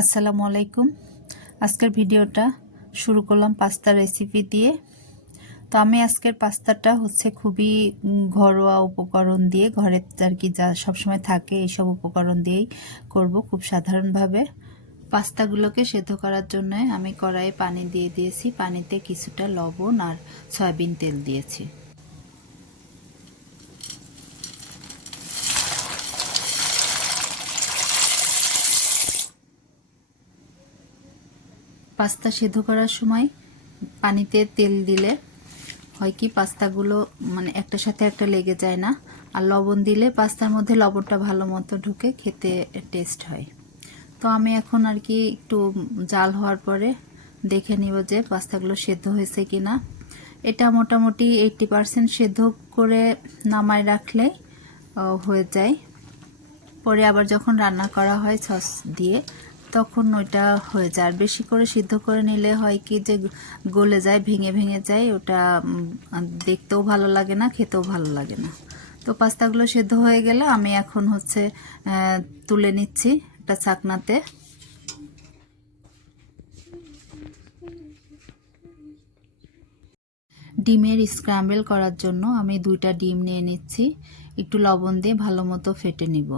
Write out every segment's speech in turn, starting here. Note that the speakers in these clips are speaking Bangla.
আসসালামু আলাইকুম। আজকের ভিডিওটা শুরু করলাম পাস্তা রেসিপি দিয়ে। তো আমি আজকের পাস্তাটা হচ্ছে খুবই ঘরোয়া উপকরণ দিয়ে, ঘরে আর কি যা সবসময় থাকে এইসব উপকরণ দিয়েই করব, খুব সাধারণভাবে। পাস্তাগুলোকে সেদ্ধ করার জন্য আমি কড়াইয়ে পানি দিয়ে দিয়েছি, পানিতে কিছুটা লবণ আর সয়াবিন তেল দিয়েছি। পাস্তা সেদ্ধ করার সময় পানিতে তেল দিলে হয় কি পাস্তাগুলো মানে একটার সাথে একটা লেগে যায় না, আর লবণ দিলে পাস্তার মধ্যে লবণটা ভালো মতো ঢুকে খেতে টেস্ট হয়। তো আমি এখন আর কি একটু জাল হওয়ার পরে দেখে নিব যে পাস্তাগুলো সেদ্ধ হয়েছে কিনা। এটা মোটামুটি 80% সেদ্ধ করে নামায় রাখলেই হয়ে যায়। পরে আবার যখন রান্না করা হয় সস দিয়ে তখন ওইটা হয়ে যায়। আর বেশি করে সিদ্ধ করে নিলে হয় কি যে গলে যায়, ভেঙে ভেঙে যায়, ওটা দেখতেও ভালো লাগে না, খেতেও ভালো লাগে না। তো পাস্তাগুলো সেদ্ধ হয়ে গেলে আমি এখন হচ্ছে তুলে নিচ্ছি একটা ছাকনাতে। ডিমের স্ক্র্যাম্বল করার জন্য আমি 2টা ডিম নিয়ে নিচ্ছি, একটু লবণ দিয়ে ভালো মতো ফেটে নিব।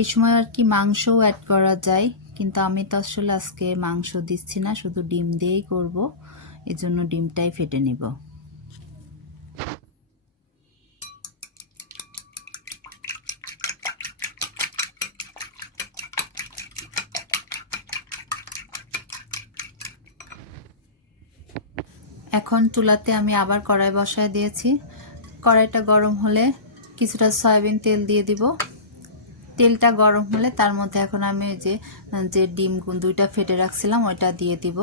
এই সময় আর কি মাংসও অ্যাড করা যায়, কিন্তু আমি তো আসলে আজকে মাংস দিচ্ছি না, শুধু ডিম দিয়েই করব, এজন্য ডিমটাই ফেটে নিব। এখন চুলাতে আমি আবার কড়াই বসায় দিয়েছি। কড়াইটা গরম হলে কিছুটা সয়াবিন তেল দিয়ে দিব। তেলটা গরম হলে তার মধ্যে এখন আমি যে ডিম 2টা ফেটে রাখছিলাম ওইটা দিয়ে দিব।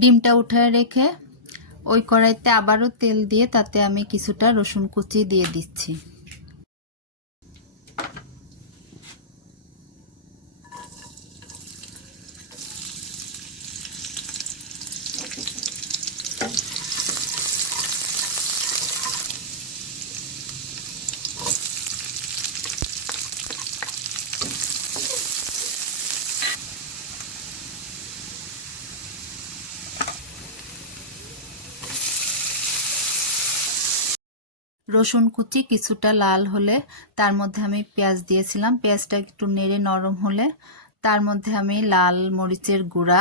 ডিমটা উঠায় রেখে ওই কড়াইতে আবারও তেল দিয়ে তাতে আমি কিছুটা রসুন কুচি দিয়ে দিচ্ছি। রসুন কুচি কিছুটা লাল হলে তার মধ্যে আমি পেঁয়াজ দিয়েছিলাম, পেঁয়াজটা একটু নেড়ে নরম হলে তার মধ্যে আমি লাল মরিচের গুঁড়া,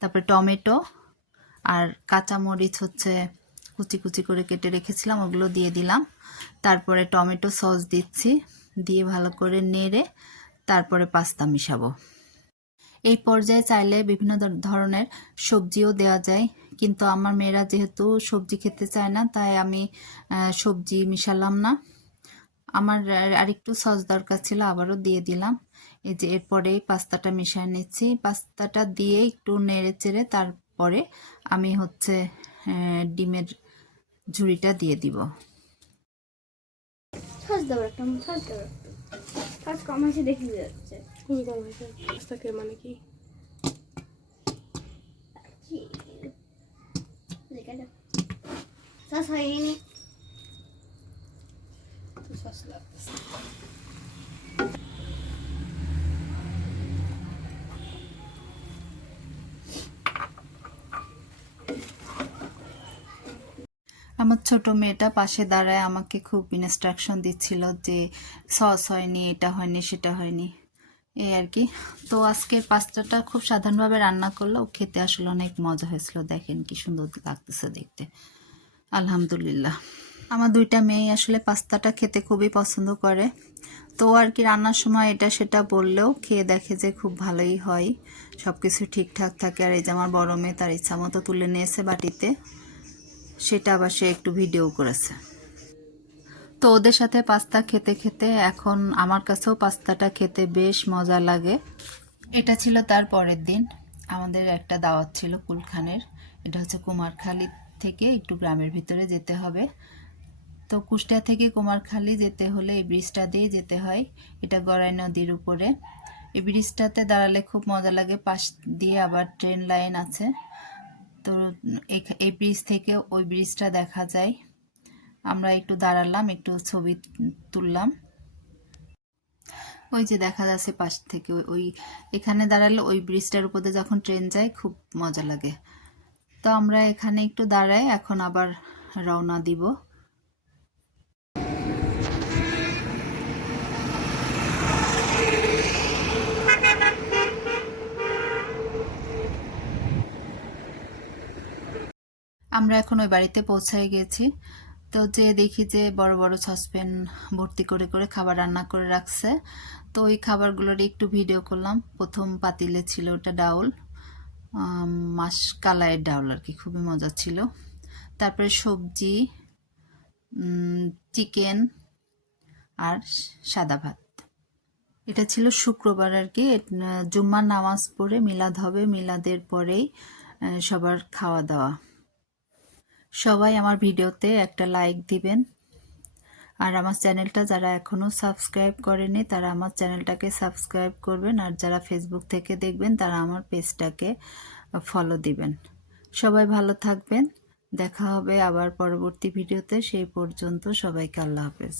তারপরে টমেটো আর কাঁচা মরিচ হচ্ছে কুচি কুচি করে কেটে রেখেছিলাম, ওগুলো দিয়ে দিলাম। তারপরে টমেটো সস দিচ্ছি, দিয়ে ভালো করে নেড়ে তারপরে পাস্তা মিশাবো। এই পর্যায়ে চাইলে বিভিন্ন ধরনের সবজিও দেওয়া যায়, কিন্তু আমার মেয়েরা যেহেতু সবজি খেতে চায় না তাই আমি সবজি মিশালাম না। আমার আরেকটু সস দরকার ছিল, আবারও দিয়ে দিলাম। এই যে এরপরে পাস্তাটা মিশিয়ে নিচ্ছি, পাস্তাটা দিয়ে একটু নেড়ে চেড়ে তারপরে আমি হচ্ছে ডিমের ঝুড়িটা দিয়ে দিব। সস দাও একটা, সস দাও একটু, সস কম আছে দেখে যাচ্ছে। খুবই কম হয়েছে। পাস্তাকে মানে কি সস হয়নি, সস লাগতেছে। আমার ছোট মেয়েটা পাশে দাঁড়ায় আমাকে খুব ইনস্ট্রাকশন দিচ্ছিল যে সস হয়নি, এটা হয়নি, সেটা হয়নি, এই আর কি। তো আজকের পাস্তাটা খুব সাধারণভাবে রান্না করলেও খেতে আসলে অনেক মজা হয়েছিল। দেখেন কি সুন্দর লাগতেছে দেখতে, আলহামদুলিল্লাহ। আমার 2টা মেয়ে আসলে পাস্তাটা খেতে খুবই পছন্দ করে, তো আর কি রান্নার সময় এটা সেটা বললেও খেয়ে দেখে যে খুব ভালোই হয়, সব কিছু ঠিকঠাক থাকে। আর এই যে আমার বড় মেয়ে তার ইচ্ছা মতো তুলে নিয়েছে বাটিতে, সেটা আবার সে একটু ভিডিও করেছে। তো ওদের সাথে পাস্তা খেতে খেতে এখন আমার কাছেও পাস্তাটা খেতে বেশ মজা লাগে। এটা ছিল তার পরের দিন। আমাদের একটা দাওয়াত ছিল কুলখানের। এটা হচ্ছে কুমারখালী থেকে একটু গ্রামের ভিতরে যেতে হবে। তো কুষ্টিয়া থেকে কুমারখালী যেতে হলে এই ব্রিজটা দিয়ে যেতে হয়। এটা গড়াই নদীর উপরে। এই ব্রিজটাতে দাঁড়ালে খুব মজা লাগে, পাশ দিয়ে আবার ট্রেন লাইন আছে। তো এই ব্রিজ থেকে ওই ব্রিজটা দেখা যায়। আমরা একটু দাঁড়ালাম, একটু ছবি তুললাম। ওই যে দেখা যাচ্ছে পাশ থেকে ওই এখানে দাঁড়ালে ওই ব্রিজটার উপর দিয়ে যখন ট্রেন যায় খুব মজা লাগে। তো আমরা এখানে একটু দাঁড়াই, এখন আবার রওনা দিব। আমরা এখন ওই বাড়িতে পৌঁছায় গেছি। তো যে দেখি যে বড় বড় সসপ্যান ভর্তি করে করে খাবার রান্না করে রাখছে। তো ওই খাবারগুলোর একটু ভিডিও করলাম। প্রথম পাতিলে ছিল ওটা ডাউল, মাসকালাইয়ের ডাউল আর কি, খুবই মজা ছিল। তারপরে সবজি, চিকেন আর সাদা ভাত। এটা ছিল শুক্রবার আর কি। জুম্মার নামাজ পড়ে মিলাদ হবে, মিলাদের পরেই সবার খাওয়া দাওয়া। সবাই আমার ভিডিওতে একটা লাইক দিবেন, আর আমার চ্যানেলটা যারা এখনও সাবস্ক্রাইব করেনি তারা আমার চ্যানেলটাকে সাবস্ক্রাইব করবেন, আর যারা ফেসবুক থেকে দেখবেন তারা আমার পেজটাকে ফলো দিবেন। সবাই ভালো থাকবেন, দেখা হবে আবার পরবর্তী ভিডিওতে। সেই পর্যন্ত সবাইকে আল্লাহ হাফেজ।